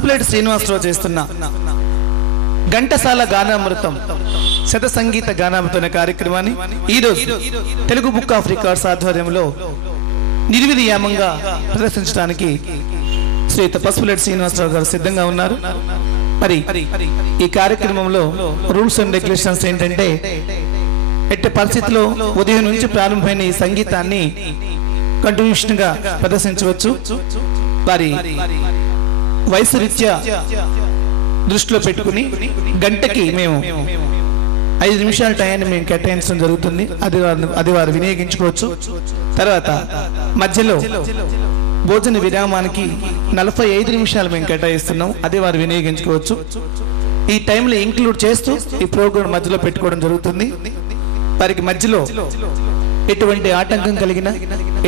పసుపులేటి శ్రీనివాసరావు చేస్తున్న ఘంటసాల గానామృతం శత సంగీత గానామృతం కార్యక్రమాన్ని ఈరోజు తెలుగు బుక్ ఆఫ్ రికార్డ్స్ ఆధ్వర్యంలో నిర్విరామంగా ప్రదర్శించడానికి శ్రీయుత పసుపులేటి శ్రీనివాసరావు గారు సిద్ధంగా ఉన్నారు. మరి ఈ కార్యక్రమంలో రూల్స్ అండ్ రెగ్యులేషన్స్ ఏంటంటే, ఎట్టి పరిస్థితిలో ఉదయం నుంచి ప్రారంభమైన ఈ సంగీతాన్ని కంటిన్యూషన్ గా ప్రదర్శించవచ్చు. వారి వయసు రీత్యా దృష్టిలో పెట్టుకుని గంటకి మేము 5 నిమిషాల టైంని మేము కేటాయించడం జరుగుతుంది. అది వారు వినియోగించుకోవచ్చు. తర్వాత మధ్యలో భోజన విరామానికి 45 నిమిషాలు మేము కేటాయిస్తున్నాం. అది వారు వినియోగించుకోవచ్చు. ఈ టైంలో ఇంక్లూడ్ చేస్తూ ఈ ప్రోగ్రామ్ మధ్యలో పెట్టుకోవడం జరుగుతుంది. వారికి మధ్యలో ఎటువంటి ఆటంకం కలిగినా,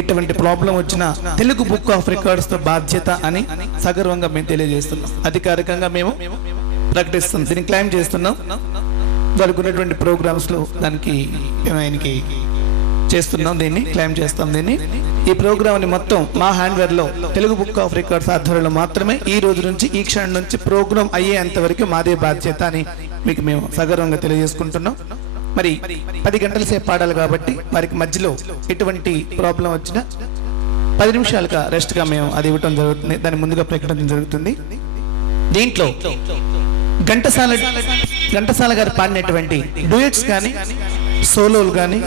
ఎటువంటి ప్రాబ్లం వచ్చినా తెలుగు బుక్ ఆఫ్ రికార్డ్స్ తో బాధ్యత అని సగర్వంగా మేము తెలియజేస్తున్నాం. అధికారికంగా మేము ప్రకటిస్తున్నాం, దీన్ని క్లైమ్ చేస్తున్నాం. జరుగుతున్నటువంటి ప్రోగ్రామ్స్ లో దానికి మేము ఆయనకి చేస్తున్నాం, దీన్ని క్లైమ్ చేస్తాం. దీన్ని ఈ ప్రోగ్రామ్ ని మొత్తం మా హ్యాండ్వేర్ లో తెలుగు బుక్ ఆఫ్ రికార్డ్స్ ఆధ్వర్యంలో మాత్రమే ఈ రోజు నుంచి, ఈ క్షణం నుంచి ప్రోగ్రామ్ అయ్యేంత వరకు మాదే బాధ్యత అని మీకు మేము సగర్వంగా తెలియజేసుకుంటున్నాం. మరి 10 గంటల సేపు పాడాలి కాబట్టి వారికి మధ్యలో ఎటువంటి ప్రాబ్లం వచ్చినా 10 నిమిషాలుగా రెస్ట్ గా మేము అది ఇవ్వటం జరుగుతుంది. దాన్ని ముందుగా ప్రకటించడం జరుగుతుంది. దీంట్లో ఘంటసాల గారు పాడినటువంటి డ్యూయట్స్ కానీ, సోలోలు కానీ,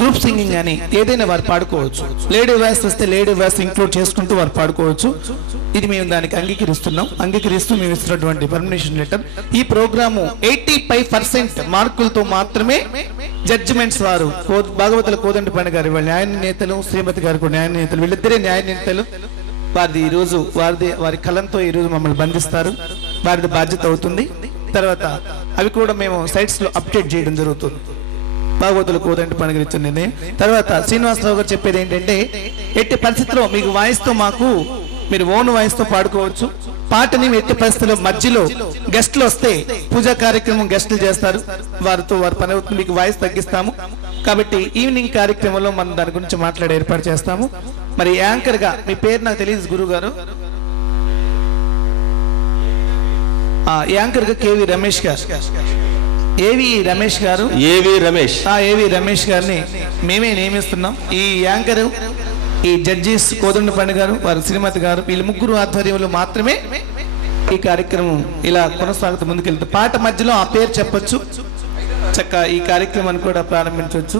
గ్రూప్ సింగింగ్ కానీ ఏదైనా వారు పాడుకోవచ్చు. లేడీ వాయిస్ వస్తే లేడీ వాయిస్ ఇంక్లూడ్ చేసుకుంటూ వారు పాడుకోవచ్చు. ఇది మేము దానికి అంగీకరిస్తూ మేము ఇస్తున్నటువంటి పర్మిషన్ లెటర్. ఈ ప్రోగ్రాము 85% మార్కులతో మాత్రమే జడ్జిమెంట్స్ వారు భాగవతుల కోదండపాణి గారు, వాళ్ళ న్యాయ నేతలు, శ్రీమతి గారు కూడా న్యాయ నేతలు, వీళ్ళిద్దరే న్యాయ నేతలు. వారిది ఈరోజు వారి కలంతో ఈరోజు మమ్మల్ని బంధిస్తారు. వారిది బాధ్యత అవుతుంది. తర్వాత అవి కూడా మేము సైట్స్ లో అప్డేట్ చేయడం జరుగుతుంది. భాగవతుల కోదండపాణి గారు ఇచ్చిన నిర్ణయం. తర్వాత శ్రీనివాసరావు గారు చెప్పేది ఏంటంటే, ఎట్టి పరిస్థితిలో మీకు వాయిస్ తో మీరు ఓన్ వాయిస్ తో పాడుకోవచ్చు. పాటని ఎట్టి పరిస్థితుల్లో మధ్యలో గెస్ట్లు వస్తే పూజా కార్యక్రమం గెస్ట్లు చేస్తారు, వారితో వారి పని అవుతుంది. మీకు వాయిస్ తగ్గిస్తాము కాబట్టి ఈవినింగ్ కార్యక్రమంలో మనం దాని గురించి మాట్లాడే ఏర్పాటు చేస్తాము. మరి యాంకర్ గా మీ పేరు నాకు తెలియదు గురువు గారు. యాంకర్ గా కేవి రమేష్ గారు, ఏవి రమేష్ గారిని మేమే నియమిస్తున్నాం. ఈ యాంకర్, ఈ జడ్జిస్ కోదండపాణి గారు, వారి శ్రీమతి గారు, వీళ్ళు ముగ్గురు ఆధ్వర్యంలో మాత్రమే ఈ కార్యక్రమం ఇలా కొనసాగుతూ ముందుకెళ్తుంది. పాట మధ్యలో ఆ పేరు చెప్పొచ్చు, చక్కగా ఈ కార్యక్రమాన్ని కూడా ప్రారంభించవచ్చు.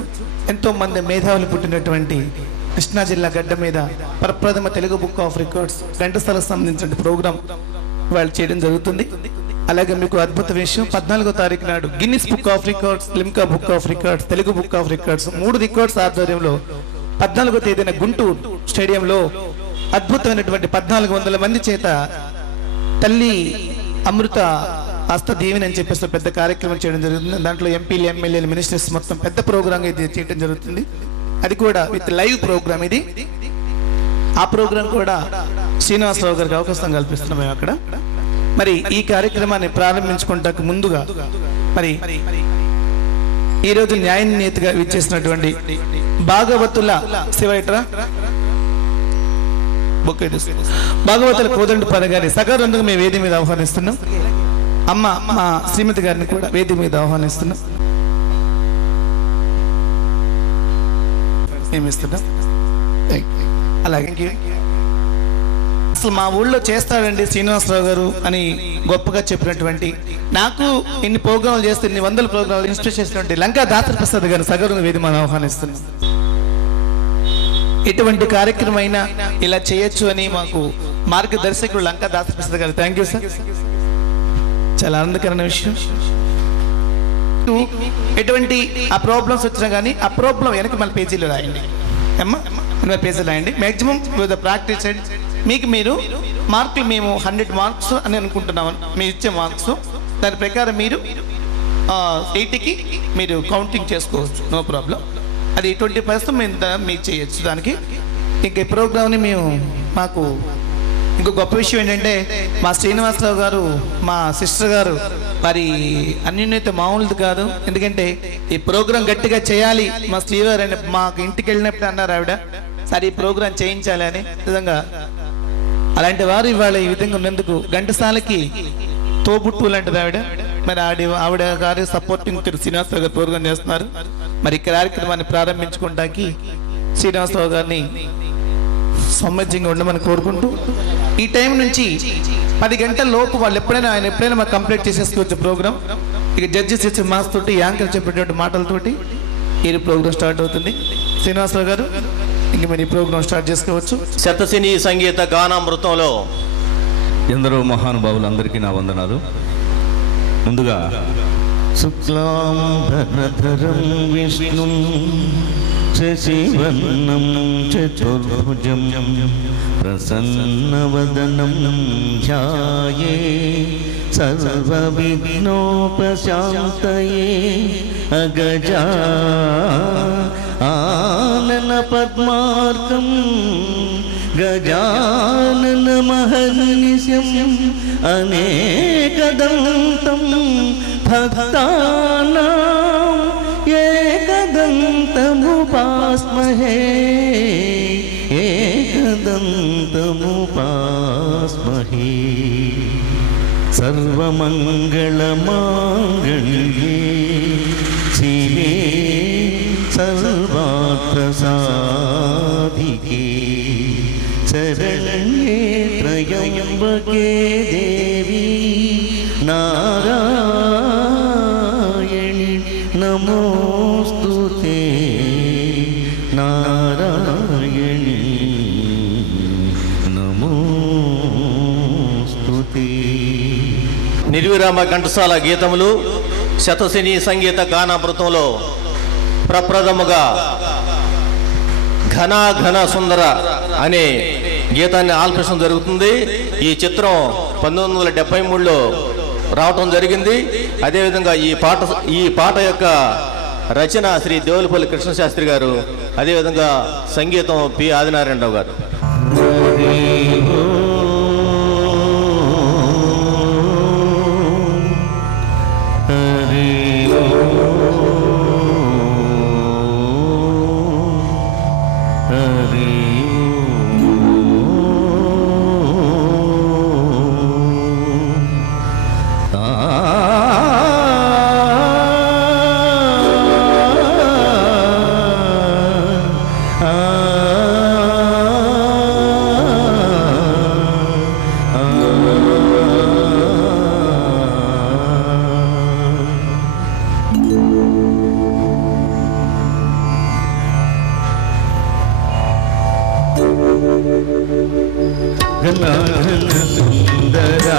ఎంతో మంది మేధావులు పుట్టినటువంటి కృష్ణా జిల్లా గడ్డ మీద ప్రప్రథమ తెలుగు బుక్ ఆఫ్ రికార్డ్స్ ఘంటసాలకు సంబంధించిన ప్రోగ్రాం వాళ్ళు చేయడం జరుగుతుంది. అలాగే మీకు అద్భుత విషయం, 14వ తారీఖు నాడు Guinness book of records, Limca book of records, Telugu book of records 3 records ఆధ్వర్యంలో 14వ తేదీన గుంటూరు స్టేడియంలో అద్భుతమైనటువంటి 1400 మంది చేత తల్లి అమృత హస్త దీవెన అని చెప్పేసి పెద్ద కార్యక్రమం చేయడం జరుగుతుంది. దాంట్లో ఎంపీలు, ఎమ్మెల్యేలు, మినిస్టర్స్ మొత్తం పెద్ద ప్రోగ్రామ్ ఇది చేయడం జరుగుతుంది. అది కూడా విత్ లైవ్ ప్రోగ్రామ్. ఇది ఆ ప్రోగ్రామ్ కూడా శ్రీనివాసరావు గారికి అవకాశం కల్పిస్తున్నాం మేము అక్కడ. మరి ఈ కార్యక్రమాన్ని ప్రారంభించుకుంటానికి ముందుగా మరి ఈరోజు న్యాయ నేతగా విచ్చేసినటువంటి భాగవతుల భాగవతుల కోదండపాణి గారి సగౌరవంగా మేము వేది మీద ఆహ్వానిస్తున్నాం. అమ్మ మా శ్రీమతి గారిని కూడా వేది మీద ఆహ్వానిస్తున్నాం. ఏమిస్తున్నాం అలాగే అసలు మా ఊళ్ళో చేస్తాడండి శ్రీనివాసరావు గారు అని గొప్పగా చెప్పినటువంటి, నాకు ఇన్ని ప్రోగ్రాంలు చేస్తే ఇన్ని 100 ప్రోగ్రాంలు ఇన్స్పైర్ చేసినటువంటి లంకా దాసరి ప్రసాద్ గారిని సగౌరవంగా వేది మనం ఆహ్వానిస్తున్నాం. ఎటువంటి కార్యక్రమం అయినా ఇలా చేయొచ్చు అని మాకు మార్గదర్శకుడు లంకా దాసరి ప్రసాద్ గారు. Thank you sir. చాలా ఆనందకరమైన విషయం. ఎటువంటి ఆ ప్రాబ్లమ్స్ వచ్చినా కానీ ఆ ప్రాబ్లం వెనక మన పేజీలో రాయండి అమ్మా, మన పేజీలో రాయండి. మ్యాక్సిమం ప్రాక్టీస్ మీకు మీరు మార్కులు మేము 100 మార్క్స్ అని అనుకుంటున్నాము. మీరు ఇచ్చే మార్క్స్ దాని ప్రకారం మీరు 80కి మీరు కౌంటింగ్ చేసుకోవచ్చు, నో ప్రాబ్లం. అది 20% మేము మీకు చేయొచ్చు. దానికి ఇంకా ప్రోగ్రామ్ని మేము మాకు ఇంకో గొప్ప విషయం ఏంటంటే, మా శ్రీనివాసరావు గారు, మా సిస్టర్ గారు, మరి అన్యోన్యత మామూలుది కాదు. ఎందుకంటే ఈ ప్రోగ్రాం గట్టిగా చేయాలి మా శ్రీవారు అని మాకు ఇంటికి వెళ్ళినప్పుడు అన్నారు ఆవిడ, సరే ఈ ప్రోగ్రాం చేయించాలి అని. నిజంగా అలాంటి వారు ఇవాళ ఈ విధంగా ఉన్నందుకు ఘంటసాలకి తోబుట్టు లాంటిది ఆవిడ. మరి ఆవిడ గారి సపోర్టింగ్ శ్రీనివాసరావు గారు ప్రోగ్రాం చేస్తున్నారు. మరి ఈ కార్యక్రమాన్ని ప్రారంభించుకోవడానికి శ్రీనివాసరావు గారిని సౌమ్యంగా ఉండమని కోరుకుంటూ, ఈ టైం నుంచి 10 గంటల లోపు వాళ్ళు ఆయన ఎప్పుడైనా మాకు కంప్లీట్ చేసేసుకోవచ్చు ప్రోగ్రాం. ఇక జడ్జెస్ ఇచ్చే మాస్ తోటి, యాంకర్ చెప్పేటువంటి మాటలతోటి ఈ ప్రోగ్రాం స్టార్ట్ అవుతుంది. శ్రీనివాసరావు గారు ఇంక మీరు ఈ ప్రోగ్రాం స్టార్ట్ చేసుకోవచ్చు. శతసిని సంగీత గానామృతంలో ఎందరో మహానుభావులందరికీ నా వందనాలు. ముందుగా శుక్లాంబరధరం విష్ణుం శశివర్ణం చతుర్భుజం ప్రసన్నవదనం ధ్యాయే సర్వవిఘ్నోపశాంతయే అగజా ఆనన పద్మార్కం గజానన మహర్నిశం అనేకదంతం భక్తానాం ఏకదంతముపాస్మహే ఏకదంతముపాస్మహే. సర్వమంగళమాంగళ్యే శివే సర్వార్థసాధికే శరణ్యే త్రయంబకే దేవి నారాయణి నమోస్తుతే నారాయణి నమోస్తుతే. నిర్విరామ ఘంటసాల గీతములు శతసిని సంగీత గానామృతంలో ప్రప్రథముగా ఘన ఘన సుందర అనే గీతాన్ని ఆలపించడం జరుగుతుంది. ఈ చిత్రం 1973లో రావటం జరిగింది. అదేవిధంగా ఈ పాట యొక్క రచన శ్రీ దేవులపల్లి కృష్ణశాస్త్రి గారు, అదేవిధంగా సంగీతం పి ఆదినారాయణరావు గారు. సుందరా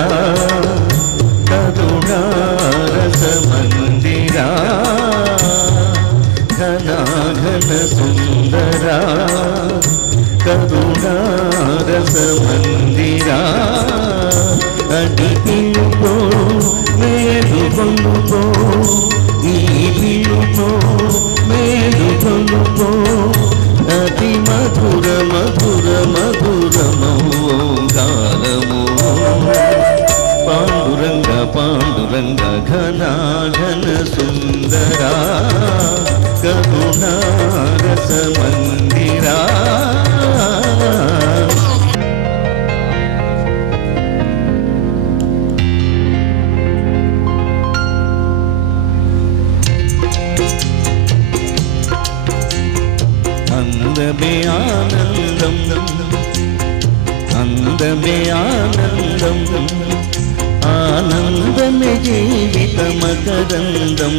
కరుణారసమందిరా ఘన ఘన సుందరా కరుణారసమందిరా అడిగిలుకో మేలుకొలుకో ఈ పిలుకో మేలుకొలుకో అతి మధుర మధుర మధురమోంకారము పాండురంగ పాండురంగ ఘన ఘన సుందరా కరుణారస మందిరా. అందమే ఆనందం అందమే ఆనందం ఆనందమే జీవితమకరందం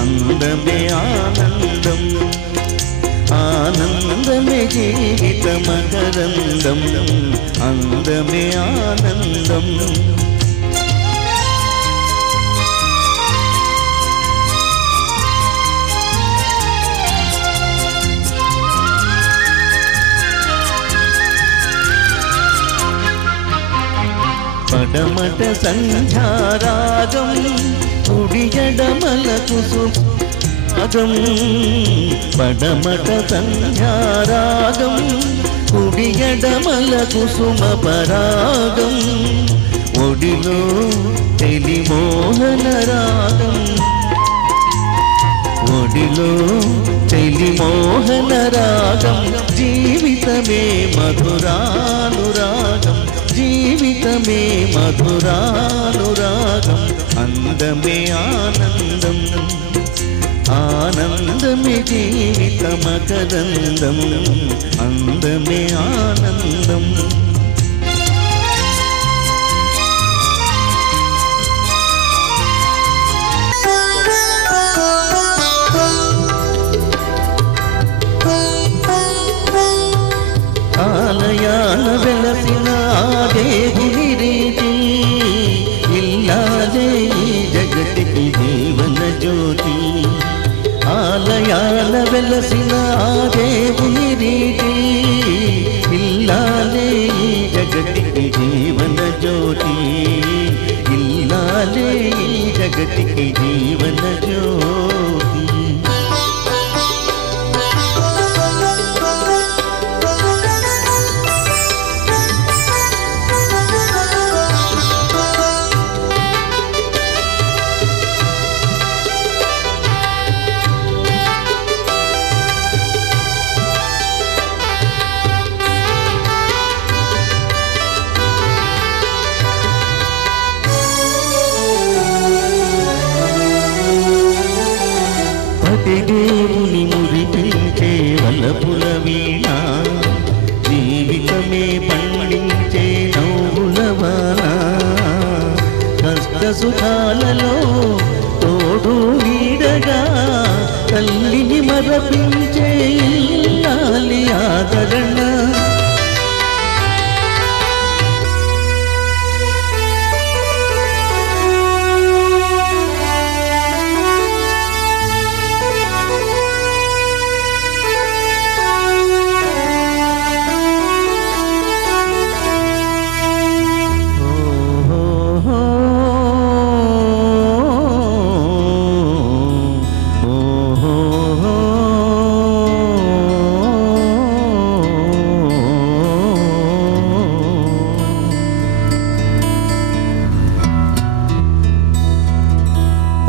అందమే ఆనందం ఆనందమే జీవితమకరందం అందమే ఆనందం. పడమట సంధ్యారాగం కుడియడమలకు సుగం పడమట సంధ్యారాగం కుడియడమలకు సుమపరాగం ఒడిలో తెలిమోహన రాగం ఒడిలో చెలి మోహన రాగం జీవితమే మధురానురాగం జీవితమే మధురానురాగం అందమే ఆనందం ఆనందమే జీవితమకరందం అందమే ఆనందం ఆలయాల వెలసిన దేవుని రీతి ఇల్లాలే ఈ జగతికి జీవన జ్యోతి ఆలయాల వెలసిన దేవుని రీతి ఇల్లాలే ఈ జగతికి జీవన జ్యోతి ఇల్లాలే ఈ జగతికి జీవన జ్యోతి దేవుని మురిపించే వలపుల వీణ జీవితమే పండించే నవ్వుల వాన కష్ట సుఖాలలో తోడు నీడగా తల్లిని మరపించే ఇల్లాలి ఆదరణ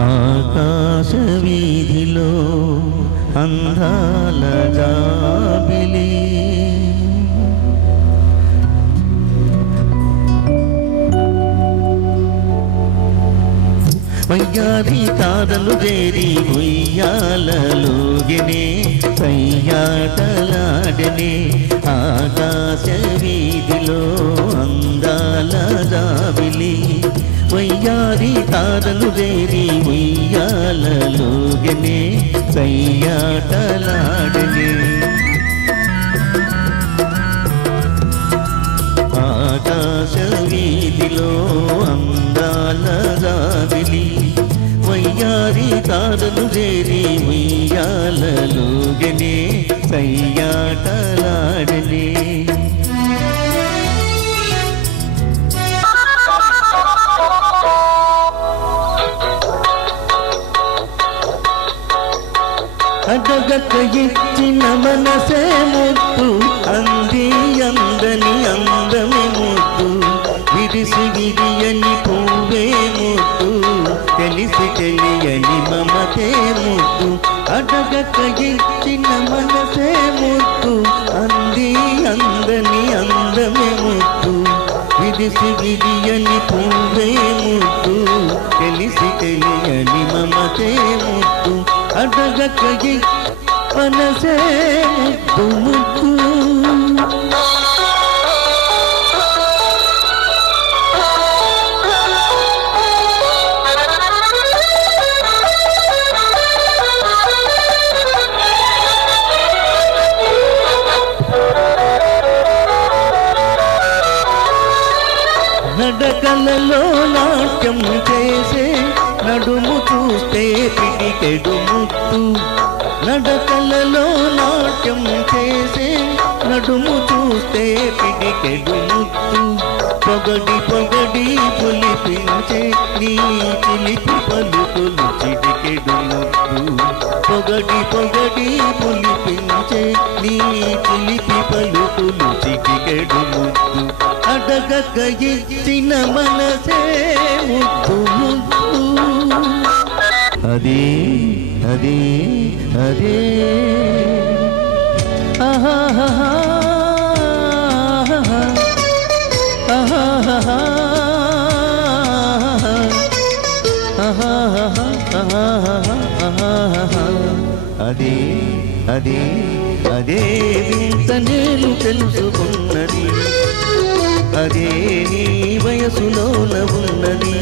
ఆకాశ వీధిలో అందాల జాబిలి వయ్యారి తారలు చేరి ఉయ్యాలలోగినే సయ్యాటలాడనే ఆకాశ వీధిలో అందాల జాబిలి వయ్యారి తారలు చేరి ఉయ్యాలలోగినే సయ్యాటలాడనే ఆకాశ వీధిలో అందాల జాబిలి వయ్యారి తారలు చేరి ఉయ్యాలలోగినే సయ్యాటలాడనే అడగక ఇచ్చిన మనసే ముద్దు అంది అందని అందమే ముద్దు విరిసి విరియని పువ్వే ముద్దు తెలిసి తెలియని మమతే ముద్దు అడగక ఇచ్చిన మనసే ముద్దు అంది అందని అందమే ముద్దు విరిసి విరియని పువ్వే ముద్దు తెలిసి తెలియని మమతే ముద్దు అడగక మనసే ముద్దు ముద్దు నడకలలో నాట్యం చేసే నడుము చూస్తే పిడికెడు ముద్దు నడకలలో నాట్యం చేసే నడుము చూస్తే పిడికెడు ముద్దు పొగడి పొగడి పులిపించే నీ చిలిపి పలుకులు చిడికెడు ముద్దు పొగడి పొగడి పులిపించే నీ చిలిపి పలుకులు చిటికెడు ముద్దు అడగక ఇచ్చిన మనసే ముద్దు ముద్దు అదే అదే అదే ఆహాహా ఆహాహా అదే అదే అదే వింత నేను తెలుసుకున్నది అదే నీ వయసులోన ఉన్నది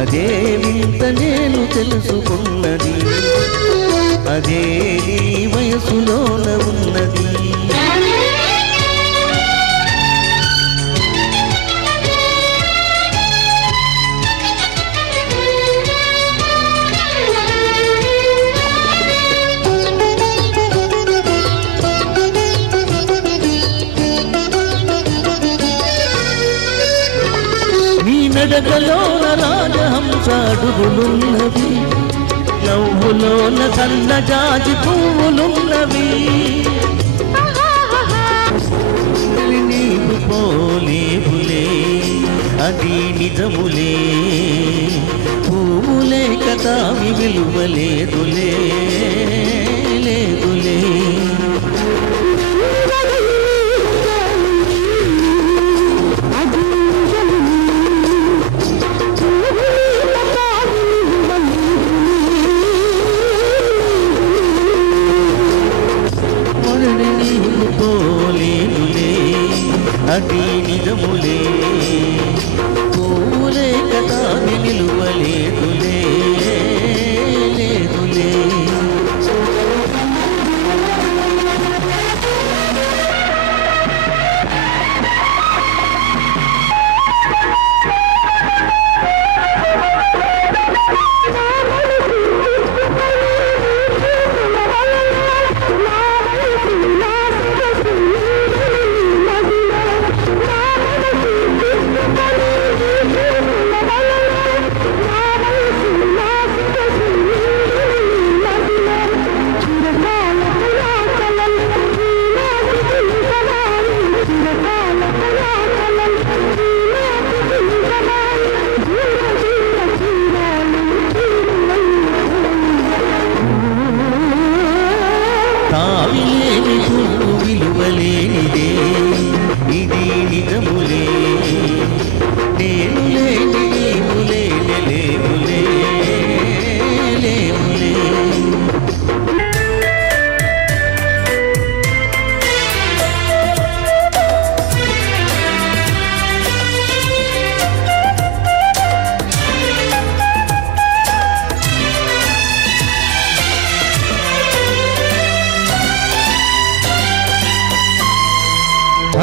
అదే వింత నేను తెలుసుకున్నది అదే నీ వయసులోన ఉన్నది నడకలోన రాజహంస అడుగులున్నవి నవ్వులోన సన్నజాజి పువ్వులున్నవి నీవు పోలేవులే అది నిజములే పువ్వులే కథావి విలువలేదులే లేదులే అది నిజములే పూలే కదా నిలువలేదులే లేదులే విలువలేనిదే ఇది నిజములే నేను లేని నీవులే లేవులే లేవులే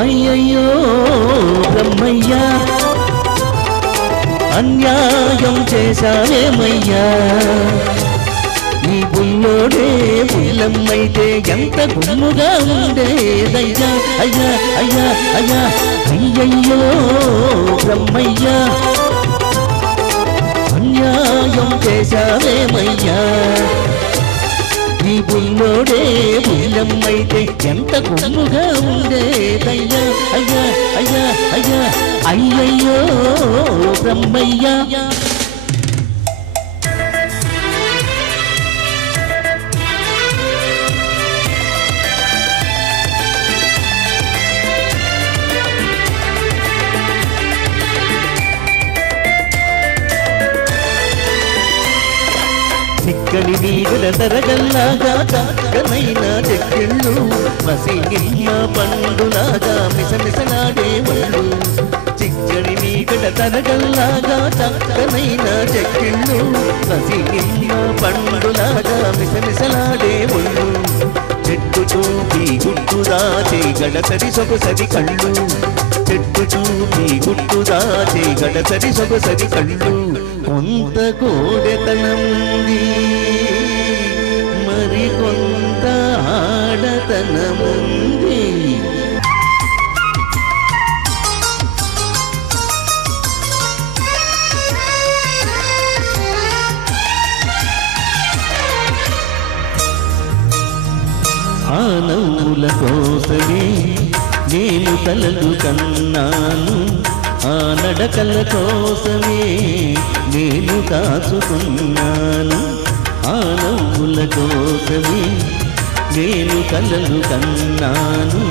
అయ్యయ్యో బ్రహ్మయ్యా అన్యాయం చేశావేమయ్యా నీ బుల్లోడే బుల్లమ్మైతే ఎంత గుమ్ముగా ఉండేదయ్యా అయ్యా అయ్యా అయ్యా అయ్యయ్యో బ్రహ్మయ్యా అన్యాయం చేశావేమయ్యా నీ బుల్లోడే బుల్లమ్మైతే ఎంత గుమ్ముగా ఉండేదయ్యా అయ్యా అయ్యా అయ్యా అయ్యయ్యో బ్రహ్మయ్యా చిక్కని నీడల తరగల్లాగా చక్కనైన చెక్కిళ్ళు మసిగిన్న పండులాగా మిసమిసలాడే ఒళ్ళు చిక్కని నీడల తరగల్లాగా చక్కనైన చెక్కిళ్ళు మసిగిన్న పండులాగా మిసమిసలాడే ఒళ్ళు చెట్టు చూపి గుట్టు దాచే గడసరి సొగసరి కళ్ళు చెట్టు చూపి గుట్టు దాచే గడసరి సొగసరి కళ్ళు కొంత కోడెతనముంది మరి కొంత ఆడతనముంది ఆ నవ్వుల కోసమే నేను కలలు కన్నాను ఆ నడకల కోసమే నేను కాచుకున్నాను ఆ నవ్వుల కోసమే నేను కలలు కన్నాను,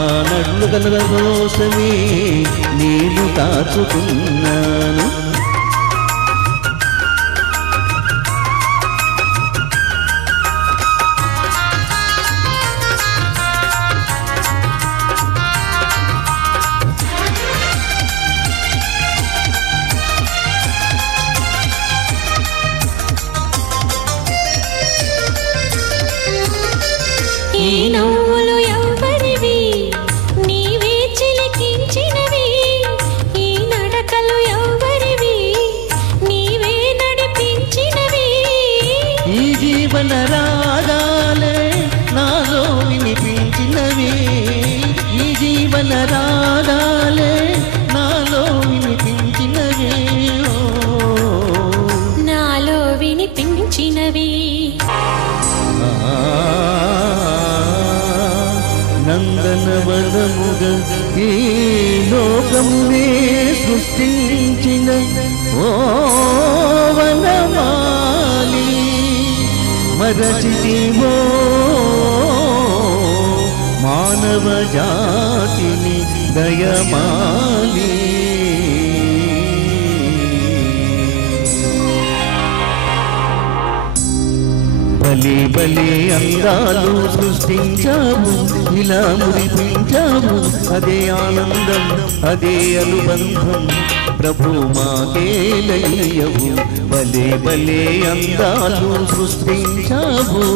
ఆ నడులు కలల కోసమే నేను కాచుకున్నాను. ఈ నవ్వులు ఎవ్వరివి, నీవే చిలికించినవి. ఈ నడకలు ఎవ్వరివి, నీవే నడిపించినవి. ఈ జీవన రాగాలే నాలో వినిపించినవి, ఈ జీవన రాగాలే నాలో వినిపించినవి, నాలో వినిపించినవి. నందనవనముగా ఈ లోకమునే సృష్టించిన ఓ వనమాలి, మరచితివో మానవ జాతిని దయమాలి. బలి బలి అందాలు సృష్టించావు, ఇలా మురిపించావు, అదే ఆనందం అదే అనుబంధం ప్రభు మాకేలయ్యవు. బలే బలే అందాలు సృష్టించావు.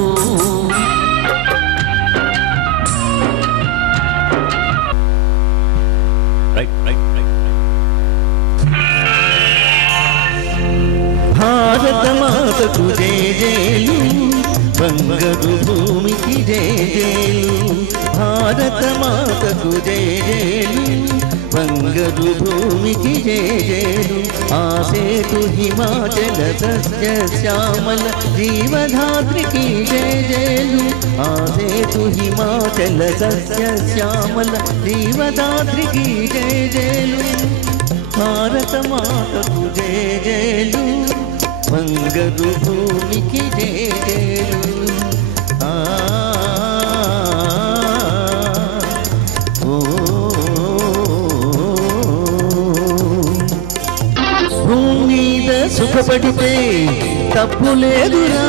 భారత మాతకు జేజేలు, బంగారు భూమికి జేజేలు. భారత మాతకు జేజేలు, బంగారు భూమికి జేజేలు. ఆసేతు హిమాచల సస్య శ్యామల జీవధాత్రికి జేజేలు. ఆసేతు హిమాచల సస్య శ్యామల జీవధాత్రికి జేజేలు. భారత మాతకు జేజేలు, బంగారు భూమికి జేజేలు. భూమి మీద సుఖపడితే తప్పు లేదురా,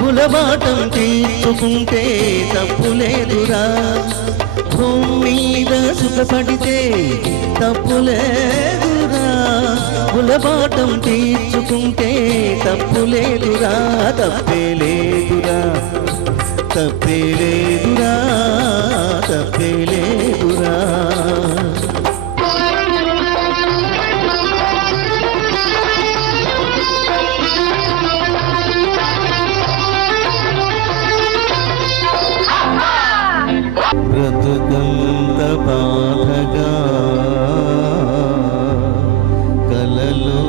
గులబాటం తీసుకుంటే తప్పు లేదురా. భూమి మీద సుఖపడితే తప్పు లేదురా, గులబాటం తీర్చుకుంటే తప్పు లేదురా. తప్పే లేదురా, తప్పే లేదురా, తప్పే లేదురా. బ్రతుకంత బాధగా కలలో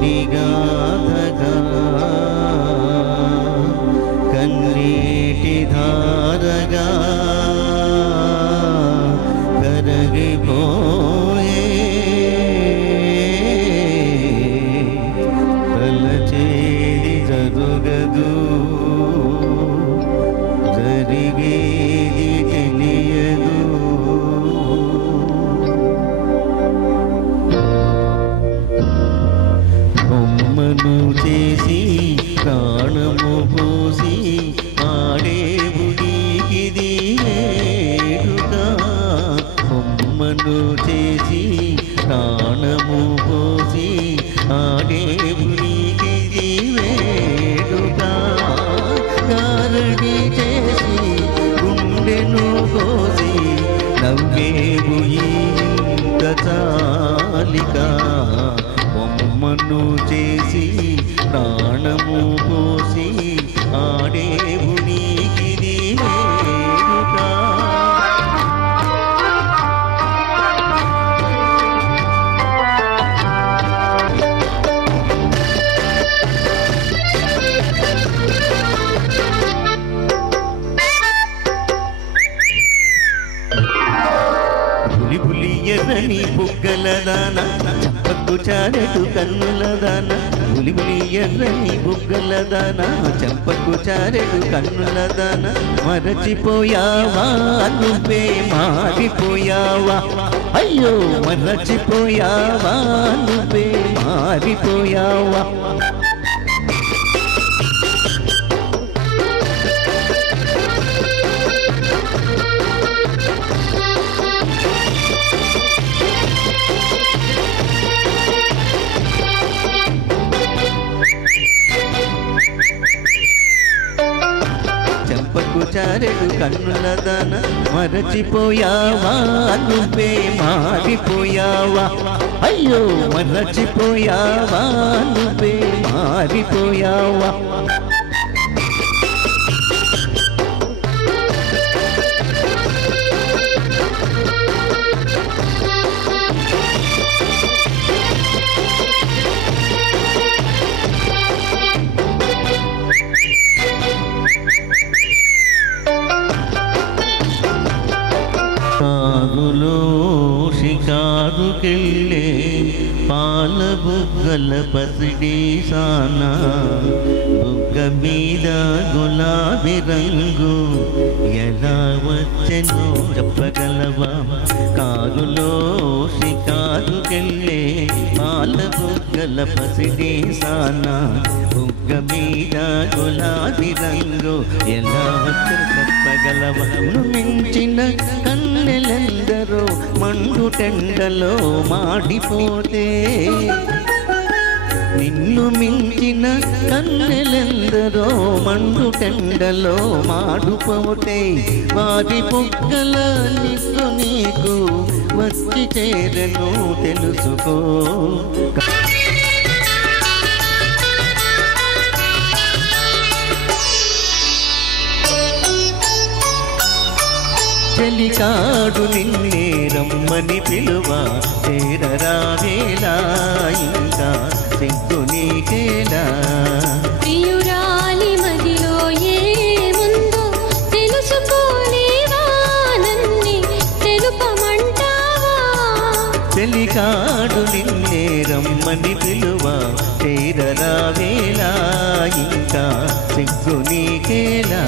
నిగాధగా కన్నీటి ధారగా కరగిపోయే తలచేది జరుగదు, జరిగేది తెలియదు. బొమ్మను చేసి ప్రాణము పోసి ఆడేవు నీకిది వేడుగా. బొమ్మను చేసి ప్రాణము పోసి ఆడేవు నీకిది వేడుగా. గారడి చేసి గుండెను కోసి నవ్వేవు ఇంత చాలిక. బొమ్మను చేసి ప్రాణము పోసి ఆడేవు నీకిది వేడుగా. బులి బులి ఎర్రని బుగ్గల దాన, పక్కు చారెటు కన్నుల దాన, బులి బులి ఎర్రని బుగ్గలదాన చెంపకు చారెడు కన్నులదాన మరచిపోయావా నువ్వే మారిపోయావా అయ్యో మరచిపోయావా నువ్వే మారిపోయావా చెంపకు చారెడు కన్నులదాన మరచిపోయావా నువ్వే మారిపోయావా అయ్యో మరచిపోయావా నువ్వే మారిపోయావా కారులో షికారుకెళ్ళే పాల బుగ్గల పసిడి సానా బుగ్గ మీద గులాబీ రంగు ఎలా వచ్చెనో చెప్పగలవా కారులో షికారుకెళ్ళే పాల బుగ్గల పసిడి సానా బుగ్గ మీద గులాబీ రంగు ఎలా వచ్చెనో చెప్పగలవా మించిన కన్నెలెందరో మండు టెండలో మాడిపోతే నిన్ను మించిన కన్నెలెందరో మండు టెండలో మాడిపోతే వారి బుగ్గల నీకు నీకు వచ్చి చేరను తెలుసుకో చెలికాడు నిన్నే రమ్మని పిలువ చేరరావేలా ఇంకా సిగ్గు నీకేలా ప్రియురాలి మదిలో ఏముందో తెలుసుకోలేవా నన్ను తెలుపమంటావా చెలికాడు నిన్నే రమ్మని పిలువ చేరరావేలా ఇంకా సిగ్గు నీకేలా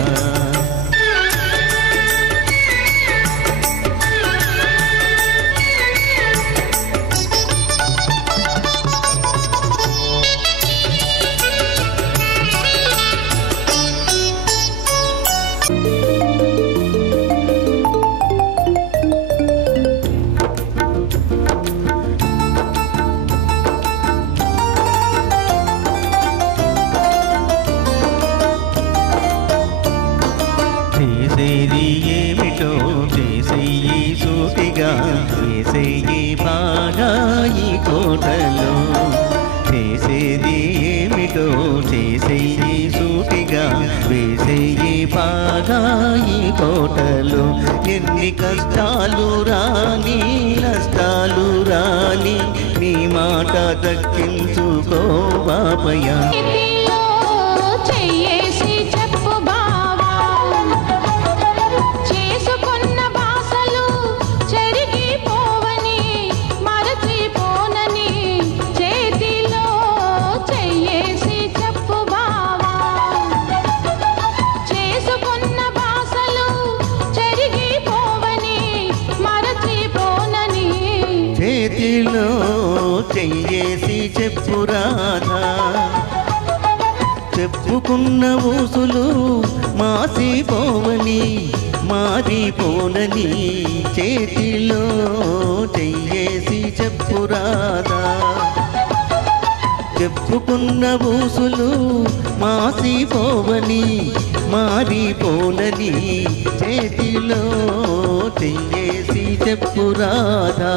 చేసేది ఏమిటో చేసేయి సూటిగా వేసేయి బాగా ఈ కోటలో చేసేది ఏమిటో చేసేయి సూటిగా వేసేయి బాగా ఈ కోటలో ఎన్ని కష్టాలు రాని నష్టాలు రాని నీ మాట దక్కించుకో బాపయ్యా చేతిలో చెయ్యేసి చెప్పురాధా చెప్పుకున్న ఊసులు మాసిపోవని మారిపోనని చేతిలో చెయ్యేసి చెప్పురాధా చెప్పుకున్న ఊసులు మాసిపోవని మారిపోనని చేతిలో చెయ్యేసి చెప్పురాధా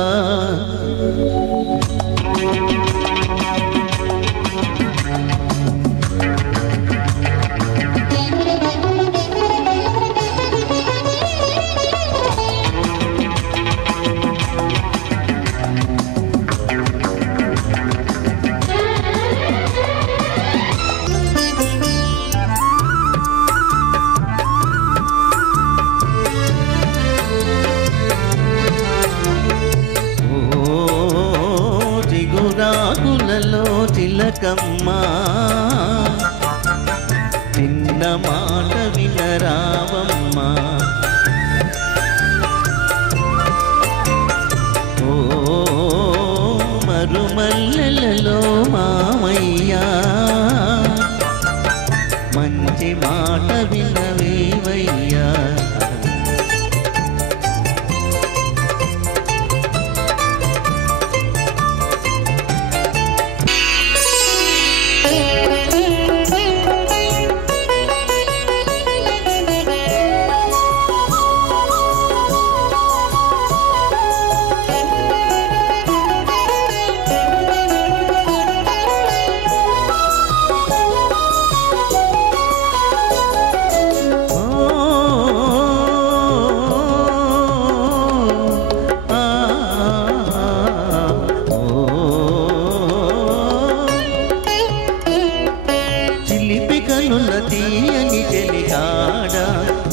మాట వినరావమ్మా ఓ మరుమల్లెలలో మామయ్యా మంచి మాట వినవేవయ్యా తీయని చెలికాడ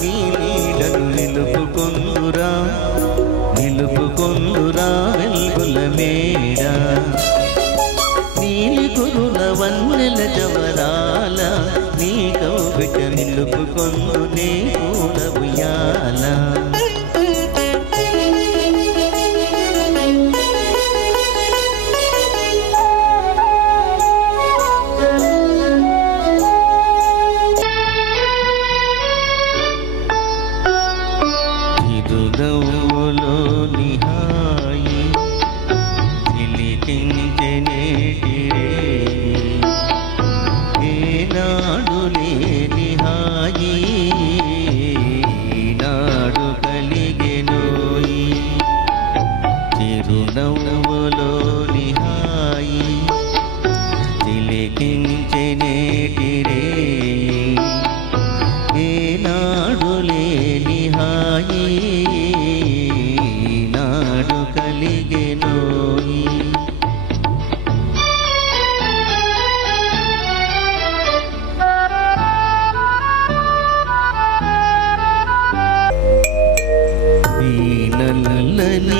నీ నీడను నిలుపుకొందురా వెల్గుల మేడ నీలి కురుల వన్నెల జవరాల నీ కౌగిట నిలుపుకొందు నీ పూల ఉయ్యాల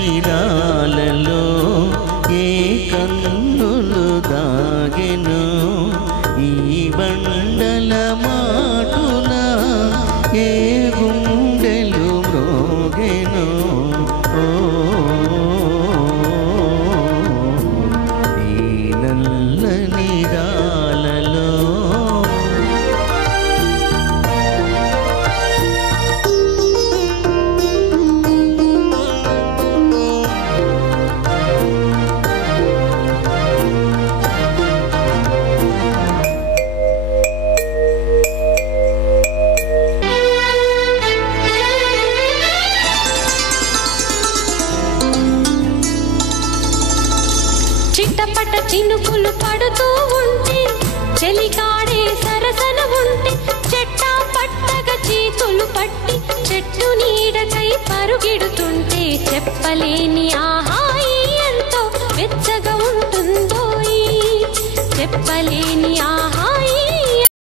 నీరాలలో ఏ కన్నులు దాగెను ఈ బండల మాటున ఏ గుండెలు మ్రోగెను ఈ నల్ల నీరాలలో చిట్టపట చినుకులు పడుతూ ఉంటే చెలికాడే సరసన ఉంటే చెట్టా పట్టగా చేతులు పట్టి చెట్టు నీడకై పరుగెడుతుంటే చెప్పలేని ఆహాయి ఎంతో వెచ్చగా ఉంటుందో చెప్పలేని